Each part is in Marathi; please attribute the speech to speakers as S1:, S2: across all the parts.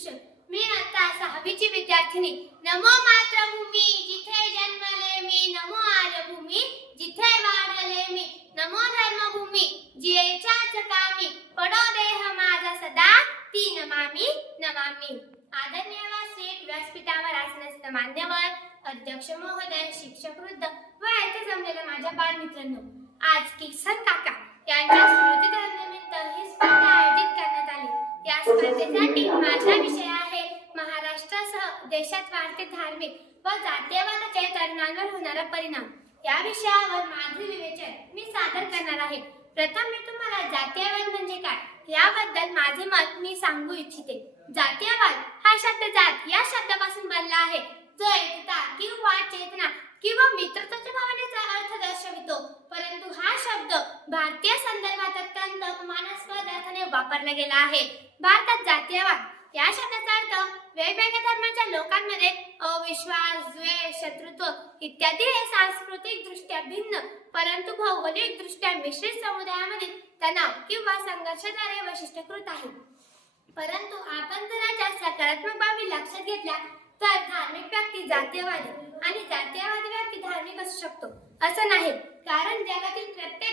S1: ट्युशन मी आता सहावीची विद्यार्थिनी. नमो मातृभूमी जिथे जन्मले मी नमो आर्यभूमी जिथे वाढले मी नमो धर्मभूमी जियेच्याच कामी. पडो देह माझा सदा ती नमामी नमामी. आदरणीय व्यासपीठ व्यासपीठावर आसनस्थ मान्यवर अध्यक्ष महोदय शिक्षक वृद्ध व येथे जमलेल्या माझ्या बालमित्रांनो. आज किसन काका यांच्या स्मृती स्मृतिदिनानिमित्त ही स्पर्धा स्पर्धेसाठी माझा विषय आहे. महाराष्ट्रासह देशात वाढते धार्मिक व जातीयवादाचे तरुणांवर होणारा परिणाम. या विषयावर माझे विवेचन मी सादर करणार आहे. प्रथम मी तुम्हाला जातीयवाद म्हणजे काय? याबद्दल माझे मत मी सांगू इच्छिते. जातीयवाद हा शब्द जात या शब्दापासून बनला आहे. जो एकता किंवा चेतना किंवा मित्रत्वाच्या भावनेचा अर्थ दर्शवितो. परंतु हा शब्द भारतीय संदर्भात अत्यंत अपमानास्पद अर्थाने वापरला गेला आहे. भारतात जातीयवाद. या शब्दाचा अर्थ वेगवेगळ्या धर्माच्या लोकांमध्ये अविश्वास द्वेष शत्रुत्व इत्यादी हे सांस्कृतिक दृष्ट्या भिन्न परंतु भौगोलिक दृष्ट्या मिश्रित समुदायामध्ये तणाव किंवा संघर्षाद्वारे वैशिष्ट्यकृत आहे परंतु आपण धर्माच्या सकारात्मक बाबी लक्षात घेतल्या तर धार्मिक व्यक्ती जातीयवादी आणि जातीयवादी व्यक्ती धार्मिक असू शकतो. असं नाही कारण जगातील प्रत्येक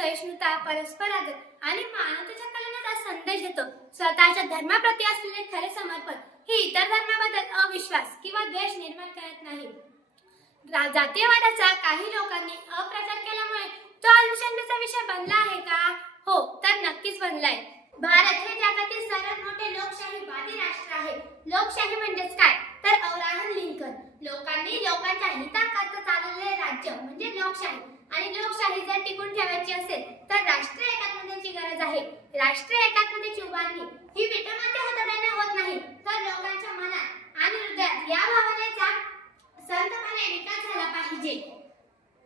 S1: सहिष्णुता परस्परागत आणि मानवतेच्या कल्याणाचा संदेश देतो स्वतःच्या धर्माप्रती असलेले खरे समर्पण हे इतर धर्माबद्दल अविश्वास किंवा द्वेष निर्माण करत नाही. जातीयवादाचा काही लोकांनी अप्रचार केल्यामुळे तो अनुषंगाचा विषय बनला आहे का? हो तर नक्कीच बनलाय. भारत हे जगातील सर्वात मोठे लोकशाहीवादी राष्ट्र आहे. लोकशाही म्हणजेच काय? तर अब्राहम लिंकन. लोकांनी लोकांच्या हिताकरता राज्य म्हणजे लोकशाही. आणि लोकशाही जर टिकून ठेवायची असेल तर राष्ट्र एकात्मतेची गरज आहे. राष्ट्र एकात्मतेची उभारणी ही विटमाते हाताळण्याने होत नाही. तर लोकांच्या मनात आणि हृदयात या भावनेचा संतपणे विकास झाला पाहिजे.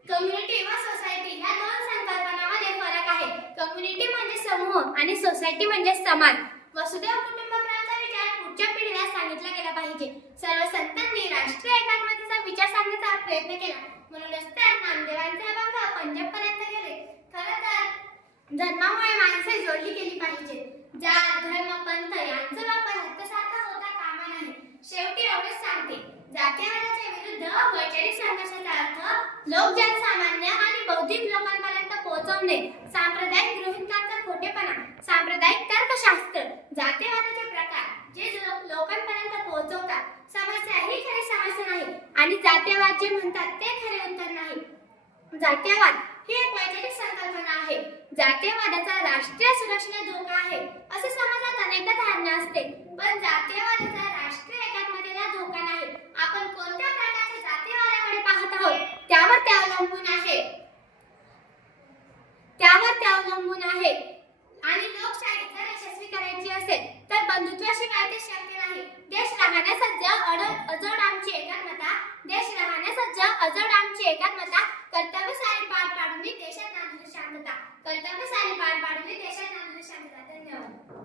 S1: कम्युनिटी व सोसायटी या दोन संकल्पनामध्ये फरक आहे. कम्युनिटी म्हणजे समूह आणि सोसायटी म्हणजे समाज. वसुदैव कुटुंबकरांचा विचार पुढच्या पिढीला सांगितला गेला पाहिजे. सर्व संतांनी राष्ट्रीय एकात्मतेचा विचार सांगण्याचा प्रयत्न केला. म्हणून तर नामदेवांचे अभंग पंजाब पर्यंत गेले खरं तर धर्मामुळे माणसे जोडली गेली पाहिजे जात धर्म पंथ यांचा वापर हक्कासारखा होता कामा नाही शेवटी एवढेच सांगते. जातीयवादाच्या विरुद्ध वैचारिक संघर्षाचा अर्थ लोक जनसामान्य आणि बौद्धिक लोकांपर्यंत पोहोचवणे. सांप्रदायिक गृहितकांचा खोटेपणा सांप्रदायिक तर्कशास्त्र जातीयवादाचे प्रकार जे लोक लोकांपर्यंत पोहोचवतात. समस्या ही खरी समस्या नाही आणि जातीयवाद जे म्हणतात ते खरे उत्तर नाही. जातीयवाद ही एक वैचारिक संकल्पना आहे जातीयवादाचा राष्ट्रीय सुरक्षेला धोका आहे. असे समाजात अनेकदा धारणा असते. पण जातीय పాల్పడింది దేశాన్ని అందించినందుకు ధన్యవాదాలు.